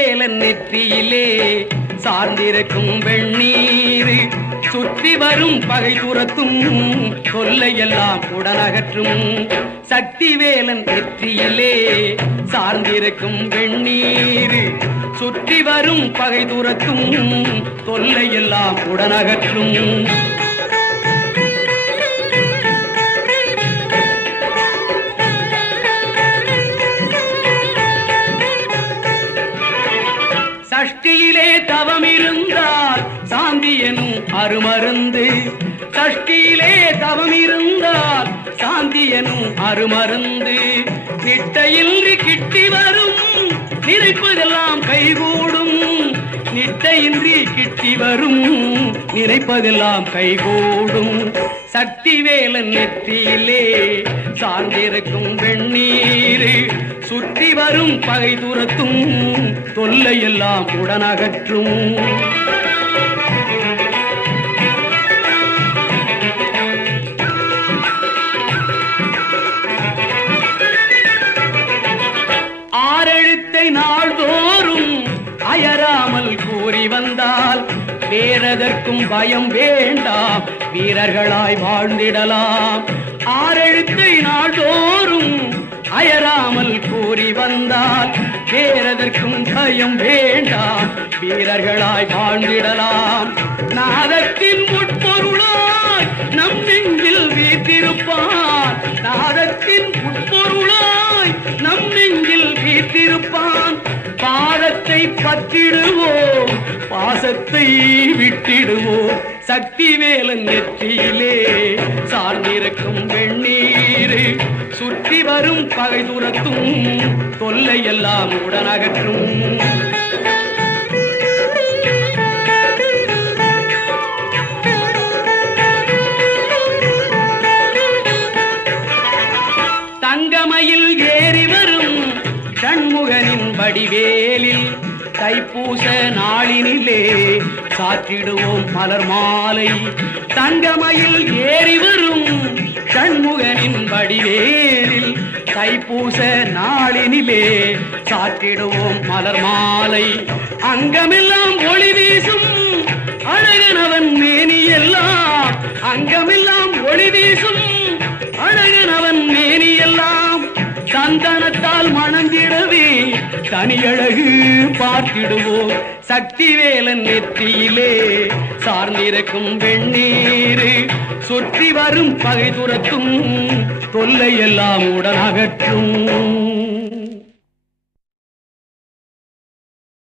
வேலன் நெற்றியிலே சார்ந்திருக்கும் வெண்ணீர் சுற்றி வரும் பகை துரத்தும் கொல்லையெல்லாம் உடனகற்றும். சக்தி வேலன் நெற்றியிலே சார்ந்திருக்கும் வெண்ணீர் சுற்றி வரும் பகை துரத்தும் தொல்லையெல்லாம் உடனகற்றும். சஷ்டியிலே தவம் இருந்தால் சாந்தி எனும் அருமருந்து. சஷ்டியிலே தவம் இருந்தால் சாந்தி எனும் அருமருந்து. நிட்டையின்றி கிட்டி வரும் நினைப்பதெல்லாம் கைகூடும். நிட்டையின்றி கிட்டி வரும் நினைப்பதெல்லாம் கைகூடும். சக்தி வேலன் நெற்றியிலே சார்ந்திருக்கும் வெண்ணீர் சுற்றி வரும் பகை துரத்தும் தொல்லையெல்லாம் உடனகற்றும். ஆறெழுத்தை நாள்தோறும் அயராமல் கூறி வந்தால் வேறதற்கும் பயம் வேண்டாம், வீரர்களாய் வாழ்ந்திடலாம். ஆறெழுத்தை நாள்தோறும் அயராமல் கூறி வந்தால் வேறதற்கும் பயம் வேண்டாம், வீரர்களாய் வாழ்ந்திடலாம். நாதத்தின் உட்பொருளாய் நம் நெஞ்சில் வீற்றிருப்பான். நாதத்தின் உட்பொருளாய் நம் நெஞ்சில் வீற்றிருப்பான். பாதத்தை பற்றிடுவோம், பாசத்தை விட்டிடுவோம். சக்தி வேலன் நெற்றியிலே சார்ந்திருக்கும் வெண்ணீர் சுற்றி வரும் பகை துரத்தும் தொல்லையெல்லாம் உடனகற்றும். தங்கமயில் ஏறி வரும் சண்முகனின் வடிவேலில் தைப்பூச நாளினிலே சாற்றிடுவோம் மலர் மாலை. தங்கமயில் ஏறி வரும் சண்முகனின் வடிவேலில் தைப்பூச நாளினிலே சாற்றிடுவோம் மலர் மாலை. அங்கமெல்லாம் ஒளி வீசும் அழகனவன் மேனியெல்லாம். அங்கமெல்லாம் ஒளி வீசும் அழகனவன் மேனியெல்லாம். சந்தனத்தால் மணந்திடவே தனியழகு பார்த்திடுவோம். சக்தி வேலன் நெற்றியிலே சார்ந்திருக்கும் வெண்ணீர் சுற்றி வரும் பகை துரத்தும் தொல்லையெல்லாம் உடனகற்றும்.